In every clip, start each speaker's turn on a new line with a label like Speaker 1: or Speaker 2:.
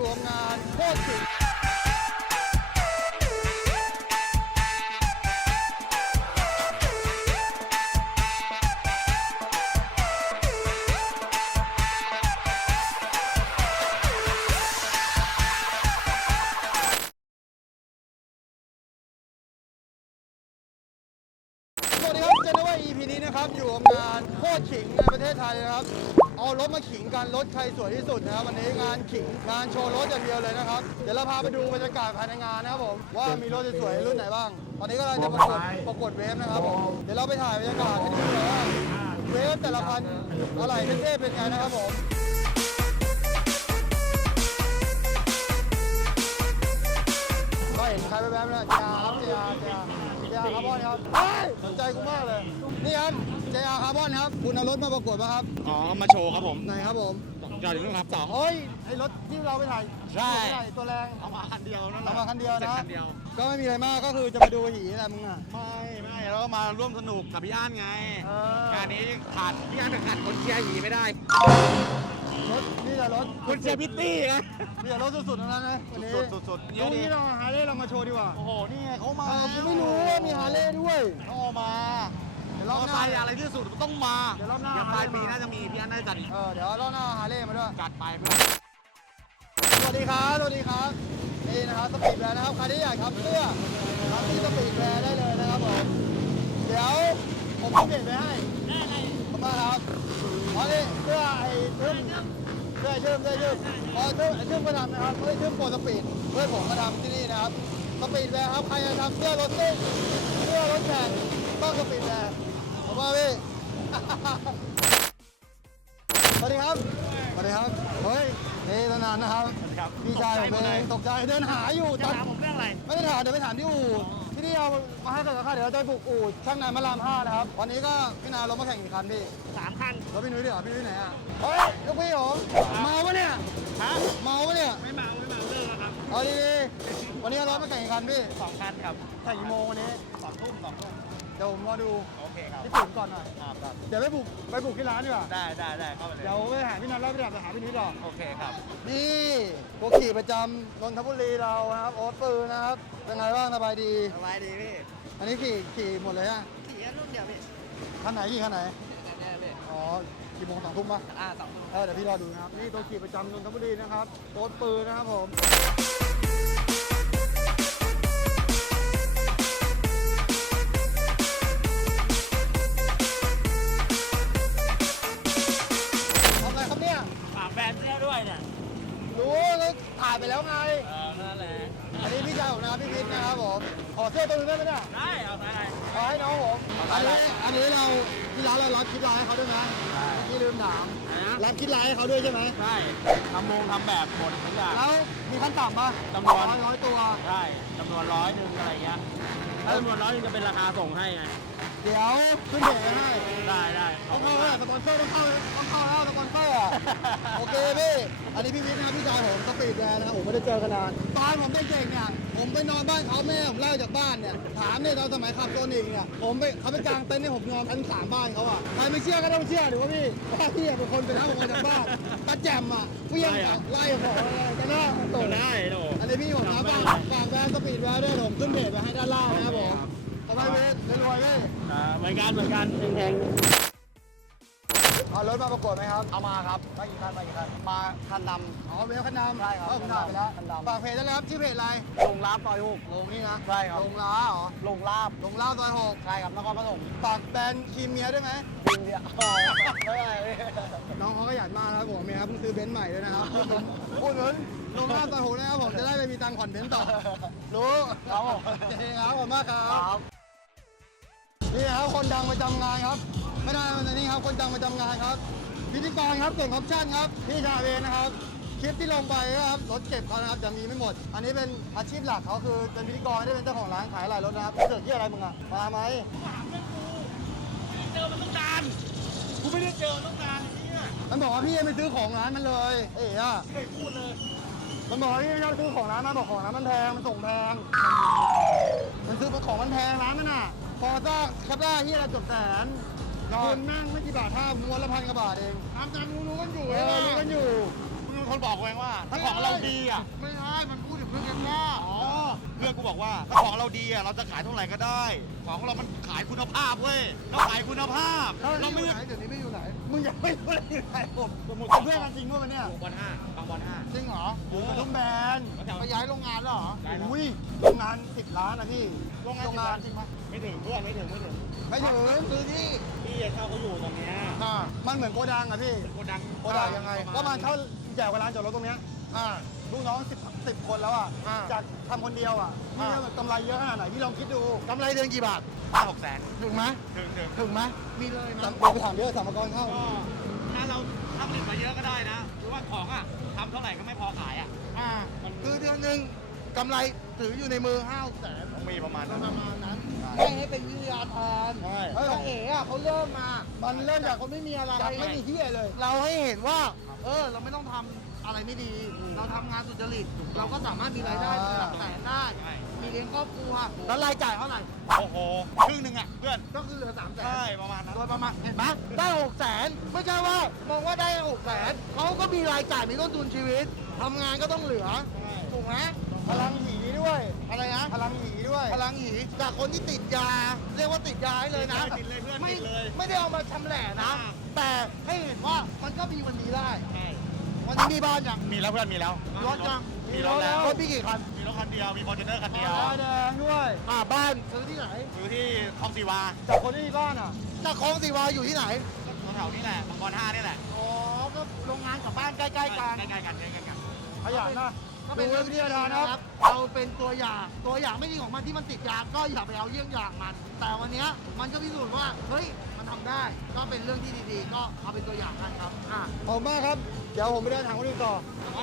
Speaker 1: อยู่กับงานโคตรขิงสวัสดีครับเจนว่า EP นี้นะครับอยู่กับงานโคตรขิงในประเทศไทยนะครับเอารถมาขิงกันรถใครสวยที่สุดนะครับวันนี้งานขิงงานโชว์รถอย่างเดียวเลยนะครับเดี๋ยวเราพาไปดูบรรยากาศภายในงานนะครับผมว่ามีรถสวยๆรุ่นไหนบ้างตอนนี้ก็เราจะประกวดเวฟนะครับผมเดี๋ยวเราไปถ่ายบรรยากาศให้ดูเลยว่าเวฟแต่ละคันอะไรเท่ๆเป็นไงนะครับผมก็เห็นใครแว๊บๆนะเจอาคาร์บอนครับสนใจกูมากเลยนี่ครับเจอาคาร์บอนครับคุณเอารถมาประกวดป่ะครับ
Speaker 2: อ๋อมาโชว์ครับผม
Speaker 1: ไหนครับผม
Speaker 2: จอดอยู่นู่นครับสอง
Speaker 1: เฮ้ยไอ้รถที่เราไปถ่าย
Speaker 2: ใช่
Speaker 1: ตัวแรง
Speaker 2: เอามาคันเดียวนั่นแหละ
Speaker 1: เอามาคันเดียวนะ
Speaker 2: คันเดียว
Speaker 1: ก็ไม่มีอะไรมากก็คือจะมาดูหีแหละมึงอ่ะ
Speaker 2: ไม่แล้วก็มาร่วมสนุกกับพี่อ้านไง
Speaker 1: ง
Speaker 2: งานนี้ขาดพี่อ้านเป็นขาดคนเชียร์หีไม่ได้
Speaker 1: รถนี่จะรถ
Speaker 2: คนเชียร์พิตตี้ไง
Speaker 1: นี่จะรถสุดๆทั้งนั้นนะวันนี้
Speaker 2: สุดเย
Speaker 1: ตร
Speaker 2: อะ
Speaker 1: ง
Speaker 2: ดิ
Speaker 1: นี้เราฮาร์เลย์เรามาโชว์ดีกว่า
Speaker 2: โอ้โหนี่ไงเขามา
Speaker 1: กูไม่รู้ว่ามีฮาร์เลย์ด้วย
Speaker 2: เขาเอามา
Speaker 1: เดี๋ยวร
Speaker 2: เรา
Speaker 1: อบห
Speaker 2: ใส่
Speaker 1: น้า
Speaker 2: อะไรที่สุดต้องมา
Speaker 1: เดี๋ยวรอบหน้า
Speaker 2: อย่างปลายปีน่าจะมีพี่อ้านน่าจะจัดอีก
Speaker 1: เดี๋ยวรอบหน้าฮาร์เลย์มาด้วย
Speaker 2: จัดไปเพื่อน
Speaker 1: สวัสดีครับนี่นะครับสปีดแวร์นะครับใครที่อยากทำเสื้อทำที่สปีดแวร์ได้เลยนะครับผมเดี๋ยวผมจะเปลี่ยนไปให้ขอบคุณมากครับเพราะนี่เสื้อไอ้ชื่มพอชื่มก็ทำนะครับเพื่อชื่มโปรสปีดเพื่อนผมมาทำที่นี่นะครับสปีดแวร์ครับใครจะทำเสื้อรถซิ่งเสื้อรถแข่งต้องสปีดแวร์ขอบคุณมากพี่ สวัสดีครับเฮ้ยนี่ตั้งนานนะครับพี่ชายผมเองตกใจเดินหาอยู่จะถามผมเรื่องอะไรไม่ได้ถามเดี๋ยวไปถามที่อู่ที่นี่เอามาให้กันกับข้าเดี๋ยวเราจะบุกอู่ช่างนายพระราม5นะครับวันนี้ก็พี่นายรถมาแข่งกี่คันพี่3 คันรถพี่นุ้ยดิเหรอพี่นุ้ยไหนอ่ะเฮ้ยลูกพี่ผมเมาปะเนี่ยเมาปะเนี่ยไม่เมาเลิกแล้วครับเอาดีๆวันนี้เอารถมาแข่งกี่คันพี่2 คันครับแข่งกี่โมงวันนี้2 ทุ่มเดี๋ยวผมรอดูโอเคครับพี่ตุ๋นก่อนหน่อยเดี๋ยวไปบุกที่ร้านดีกว่าได้เข้าไปเลยเดี๋ยวไปหาพี่นันแล้วไปหาพี่นุ้ยต่อโอเคครับนี่พวกขี่ประจำนนทบุรีเรานะครับโอ๊ตปืนนะครับเป็นไงบ้างสบายดีพี่อันนี้ขี่หมดเลยฮะขี่แค่รุ่นเดียวพี่คันไหนอ๋อกี่โมง2 ทุ่มป่ะ2 ทุ่มเดี๋ยวพี่รอดูนะครับนี่ตัวขี่ประจำนนทบุรีนะครับโอ๊ตปืนนะครับผม
Speaker 3: แฟนเสื้อด้วยเนี่ย
Speaker 1: รู้แล้วถ่ายไปแล้วไง
Speaker 3: นั่นแหละ
Speaker 1: อันนี้พี่ชายผมนะครับพี่พิษนะครับผมขอเสื้อตัวนึงได้ไหมเนี่ย
Speaker 3: ได้เอาไป
Speaker 1: ขอให้น้องผมอันนี้เราที่ร้านเรารับคิดไลน์ให้เขาด้วยนะที่ลืมถามรับคิดไลน์ให้เขาด้วยใช่ไหม
Speaker 3: ใช่ทำแบบหมดทุกอย่าง
Speaker 1: แล้วมีขั้นต่ำป่ะ
Speaker 3: จำนวน
Speaker 1: ร้อยตัว
Speaker 3: ใช่จำนวน100 นึงอะไรเงี้ยถ้าจำนวน100 นึงจะเป็นราคาส่งให้ไง
Speaker 1: เดี๋ยวขึ้นเพจให้
Speaker 3: ได้
Speaker 1: ต้องเข้าแล้วสปอนเซอร์ต้องเข้าแล้วสปอนเซอร์โอเคพี่อันนี้พี่วิทย์นะครับพี่ชายผมสปีดแวร์นะครับผมไม่ได้เจอกันนานตอนผมเด็กๆเนี่ยผมไปนอนบ้านเขาแม่ผมไล่จากบ้านเนี่ยถามเนี่ยตอนสมัยขับโซนิกเนี่ยเขาไปกางเต็นท์ให้ผมนอนชั้น3 บ้านเขาอ่ะใครไม่เชื่อก็ต้องเชื่อหรือว่าพี่ว่าพี่เป็นคนเป็นน้าผมมาจากบ้านตาแจ่มอ่ะเวี่ยงไล่ผมกันหน้าตัวได้อันนี้พี่ผมนะฝากแวร์สปีดแวร์ด้วยผมขึ้นเพจไว้ให้ด้านล่างนะครับผมขอบคุณพี่รวยๆพี่
Speaker 3: เหมือนกันแพง
Speaker 1: เอารถมาประกวดไหมครับ
Speaker 2: เอามาครับ
Speaker 1: มากี่คัน
Speaker 2: มาคันดำ
Speaker 1: เวลคันดำ
Speaker 2: ใช่ครับ
Speaker 1: ผมถ่ายไปแล้วฝากเพจได้แล้วครับชื่อเพจอะไร
Speaker 2: ลงลาบซอย6
Speaker 1: ลงนี่นะ
Speaker 2: ใช่ครับ
Speaker 1: ลงล้าเหรอ
Speaker 2: ลงลาบ
Speaker 1: ซอย6
Speaker 2: ใช่ครับนครปฐม
Speaker 1: ฝากแบรนด์ครีมเมียด้วยไหม
Speaker 2: ครีมเมียไม่ได้
Speaker 1: น้องเขาก็อยากมากนะครับผมเมียครับเพิ่งซื้อเบนซ์ใหม่ด้วยนะครับพูดเหมือนลงล้าซอย6นะครับผมจะได้ไปมีตังค์ผ่อนเบนซ์ต่อรู้
Speaker 2: ครับผม
Speaker 1: ขอบคุณมากครับนี่ครับคนดังประจำงานครับไม่ได้มันนี่ครับคนดังประจำงานครับพิธีกรครับเก่งออปชั่นครับพี่ชาเวนะครับคลิปที่ลงไปครับรถเก็บเขานะครับจะมีไม่หมดอันนี้เป็นอาชีพหลักเขาคือเป็นพิธีกรไม่ได้เป็นเจ้าของร้านขายหลายรถนะครับเกิดที่อะไรมึงอะมาไหม
Speaker 3: เจอมันต้องการกูไม่ได้เจอต้องการเนี่ย
Speaker 1: มันบอกว่าพี่ยังไปซื้อของร้านมันเลยเอ๋อะ
Speaker 3: ไม่พูดเลย
Speaker 1: มันบอกว่าพี่ไม่ชอบซื้อของร้านมันบอกของร้านมันแพงมันส่งแพงมันซื้อของมันแพงร้านมันอะพอซ่าคับได้ที่เราจบแสนคุณนั่งไม่กี่บาทถ้าม้วนละ1,000 กว่าบาทเอง
Speaker 3: ทำกันรู้กันอยู่
Speaker 1: รู้กันอยู่
Speaker 3: มึงท
Speaker 4: คนบอกกูเองว่าถ้าของเราดีอ่ะ
Speaker 2: ไม่ใช่มันพูดถึงเรื่องกันว่า
Speaker 4: อ๋อเพื่อนกูบอกว่าถ้าของเราดีอ่ะเราจะขายเท่าไหร่ก็ได้ ของเรามันขายคุณภาพเว้ยเราขายคุณภาพ
Speaker 2: เรา
Speaker 4: เรา
Speaker 2: ไม่
Speaker 4: ไม่
Speaker 2: อยู่ไหนเดี๋ยวนี้ไม่อยู่ไหน
Speaker 1: มึงยังไม่รู้เลยยังไงผมเพื่อนกันจริงป่ะเนี่ย
Speaker 3: บอล5บางบอล5
Speaker 2: จริงเหรอ
Speaker 1: อยู่กระทุ่มแบน
Speaker 2: ไปย้ายโรงงานแล้วเหรอ
Speaker 3: ได้แล้ว
Speaker 1: อุ้ยโรงงาน10 ล้านนะพี่
Speaker 2: โรงงาน10 ล้านจริงปะ
Speaker 3: ไม่ถึงเพื่อนไม่ถึง
Speaker 1: ไม่ถึง
Speaker 2: ซื้อที่
Speaker 3: พี่เช่าเขาอยู่ตรงเนี้ย
Speaker 2: อ่า
Speaker 1: มันเหมือนโกดังอะพี่
Speaker 3: โกดัง
Speaker 1: โกดังยังไงก็มันเช่าใหญ่กว่าร้านจอดรถตรงเนี้ย
Speaker 2: อ่า
Speaker 1: ลูกน้อง10 คนแล้วอ่ะ
Speaker 2: อ่า
Speaker 1: จากทำคนเดียวอ่ะพี่กำไรเยอะขนาดไหนพี่ลองคิดดู
Speaker 2: กำไรเดือนกี่บาท
Speaker 4: 600,000
Speaker 2: ถึงไหม
Speaker 4: ถึง
Speaker 2: ถึงไหมมีเลยนะ
Speaker 1: ไปถามเยอะสามกรเข้า
Speaker 3: ก็ถ้าเราทำผลิตมาเยอะก็ได้นะหรือว่าของอ่ะทำเท่าไหร่ก็ไม่พอขายอ่ะ
Speaker 2: อ่าคือเดือนหนึ่งกำไรถืออยู่ในมือ5-6 แสน
Speaker 4: ต้องมีประมาณ
Speaker 2: ป
Speaker 4: นั้
Speaker 2: ระ
Speaker 4: น
Speaker 2: มาณนั้นไม่ให้เป็นวิทยาทาน
Speaker 1: ใช่
Speaker 2: เพราะเอ๋อะเขาเริ่มมา
Speaker 1: มันเริ่มจาก
Speaker 2: คนไม่มีอะไร
Speaker 1: จากไม่มีที่เลย
Speaker 2: เราให้เห็นว่า เราไม่ต้องทำอะไรไม่ดี เราทำงานสุจริต เราก็สามารถมีรายได้หลักแสนได้ มีเลี้ยงครอบครัว แล้วรายจ่ายเท่าไหร่
Speaker 4: โอ้โหครึ่งหนึ่งอ่ะเพื่อน
Speaker 2: ก็คือเหลือ3 แสน
Speaker 4: ใช่ประมาณนั้น
Speaker 2: โดยประมาณ เห็นปะได้6 แสน ไม่ใช่ว่ามองว่าได้6 แสน เขาก็มีรายจ่าย มีต้นทุนชีวิต ทำงานก็ต้องเหลือ ถูกไหม
Speaker 1: พลังหยีด้วย
Speaker 2: อะไรนะ
Speaker 1: พลังหยีด้วย
Speaker 2: พลังหีจากคนที่ติดยา เรียกว่าติดยาให้เลยนะ
Speaker 4: ติดเลยเพื่อน
Speaker 2: ไม่
Speaker 4: ติดเลย
Speaker 2: ไม่ได้เอามาชำแหละนะ แต่ให้เห็นว่ามันก็มีวันนี้ได้
Speaker 4: ใช่
Speaker 2: วันนี้มีบ้านยัง
Speaker 4: มีแล้วเพื่อนมีแล้ว
Speaker 2: รถยัง
Speaker 4: มีรถแล้ว
Speaker 2: รถพี่กี่คัน
Speaker 4: มีรถคันเดียวมีฟอร์จูเนอร์คันเดียว
Speaker 1: ป้ายแดงด้วย
Speaker 2: บ้านซื้อที่ไหน
Speaker 4: อยู่ที่คลองสีวา
Speaker 1: จากคนที่มีบ้านอ่ะ
Speaker 2: จากคลองสีวาอยู่ที่ไหน
Speaker 4: แถวๆนี่แหละบางบอล5นี่แหละ
Speaker 2: อ๋อ ก็โรงงานกับบ้านใกล้ๆกัน
Speaker 4: ใกล้ๆกันใกล้ๆกัน
Speaker 1: ขยันนะ
Speaker 2: ก็เป็นเรื่องที่ดีนะครับ เราเป็นตัวอย่างไม่ดีของมันที่มันติดยา ก็อย่าไปเอาเยี่ยงอย่างมัน แต่วันเนี้ยมันก็พิสูจน์ว่า เฮ้ย มันทำได้ ก็เป็นเรื่องที่ดีๆ ก็เอาเป็นตัวอย่างกันครับ
Speaker 1: ขอบคุณมากครับ เดี๋ยวผมไปเดินทางคนอื่นต่อ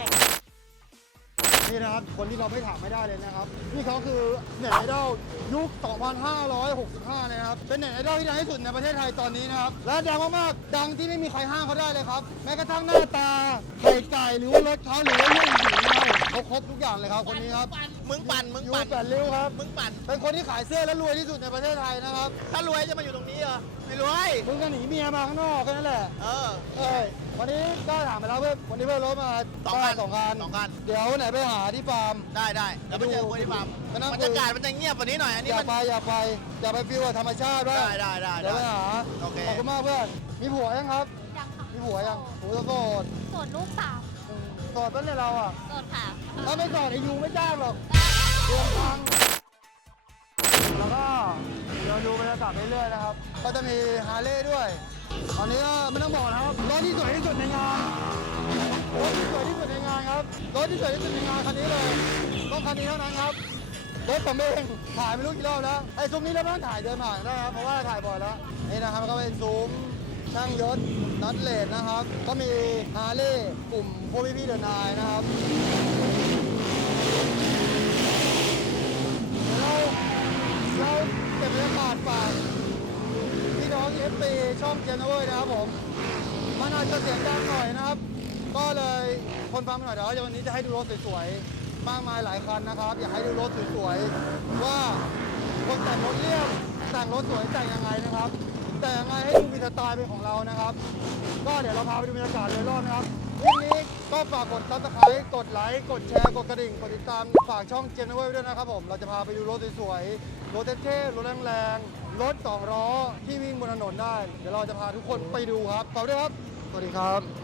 Speaker 1: นี่นะครับ คนที่เราไม่ถามไม่ได้เลยนะครับ นี่เขาคือเน็ตไอดอลยุค 2565 นะครับ เป็นเน็ตไอดอลที่ดังที่สุดในประเทศไทยตอนนี้นะครับ และดังมากๆ ดังที่ไม่มีใครห้ามเขาได้เลยครับ แม้กระทั่งหน้าตา ไข่ไก่หรือว่ารถเขาหรือว่าเรื่องหญิงเขาครบทุกอย่างเลยครับคนนี้ครับ
Speaker 2: มึงปั่น
Speaker 1: ยู8ริ้วครับ
Speaker 2: มึงปั่น
Speaker 1: เป็นคนที่ขายเสื้อและรวยที่สุดในประเทศไทยนะครับ
Speaker 2: ถ้ารวยจะมาอยู่ตรงนี้เหรอ ไม่รวย
Speaker 1: มึงก็หนีเมียมาข้างนอกแค่นั้นแหละ
Speaker 2: เออ
Speaker 1: เอ้ยวันนี้ก็ถามไปแล้วเพื่อนวันนี้เพื่อนรถมา
Speaker 2: สองคัน
Speaker 1: สองคัน
Speaker 2: สองคัน
Speaker 1: เดี๋ยวไหนไปหาที่ฟาร์ม
Speaker 2: ได้แล้วไปเจอคนที่ฟาร์ม
Speaker 1: ไปนั่งคุย
Speaker 2: บรรยากาศมันจะเงียบกว่านี้หน่อย อันนี้
Speaker 1: อย่า
Speaker 2: มัน
Speaker 1: ไปฟิลกับธรรมชาติบ้าง
Speaker 2: ได้
Speaker 1: เดี๋ยวไปหา
Speaker 2: โอเค
Speaker 1: ขอบคุณมากเพื่อนมีผัวยังครับ
Speaker 5: ยังค่ะ
Speaker 1: มีผัวยังโอ้โสด
Speaker 5: ส่วนลูกสาว
Speaker 1: โสดเป็นเลยเราอ่ะ
Speaker 5: โสดค่ะ
Speaker 1: ถ้าไม่โสดไอ้ยูไม่จ้างหรอกรวมทางแล้วก็เดี๋ยวดูบรรยากาศไปเรื่อยๆนะครับ ก็จะมีฮาร์เลย์ด้วย ตอนนี้ก็ไม่ต้องบอกนะครับรถที่สวยที่สุดในงานรถที่สวยที่สุดในงานครับรถที่สวยที่สุดในงานคันนี้เลยต้องคันนี้เท่านั้นครับรถผมเองถ่ายไม่รู้กี่รอบแล้วไอ้ซุ้มนี้เราไม่ต้องถ่ายเดินผ่านได้ครับเพราะว่าถ่ายบ่อยแล้วนี่นะครับก็เป็นซุ้มช่างยศนัดเลดนะครับ ก็มีฮาร์เลย์กลุ่มพวกพี่ๆเดินนายนะครับเดี๋ยวเราเก็บบรรยากาศฝากพี่น้อง FP ช่องเจนเวอร์นะครับผมมันอาจจะเสียงดังหน่อยนะครับ ก็เลยคนฟังไปหน่อยเดี๋ยววันนี้จะให้ดูรถสวยๆมากมายหลายคันนะครับ อยากให้ดูรถสวยๆว่าคนแต่งรถเรียบแต่งรถสวยแต่งยังไงนะครับ แต่งยังไงให้ดูมีสไตล์เป็นของเรานะครับ ก็เดี๋ยวเราพาไปดูบรรยากาศโดยรอบนะครับวันนี้ก็ฝากกดซับสไครต์กดไลค์กดแชร์กดกระดิ่งกดติดตามฝากช่องเจนเวอร์ด้วยนะครับผมเราจะพาไปดูรถสวยๆรถเท่ๆรถแรงๆรถ2 ล้อที่วิ่งบนถนนได้ เดี๋ยวเราจะพาทุกคนไปดูครับขอบคุณด้วยครับสวัสดีครับ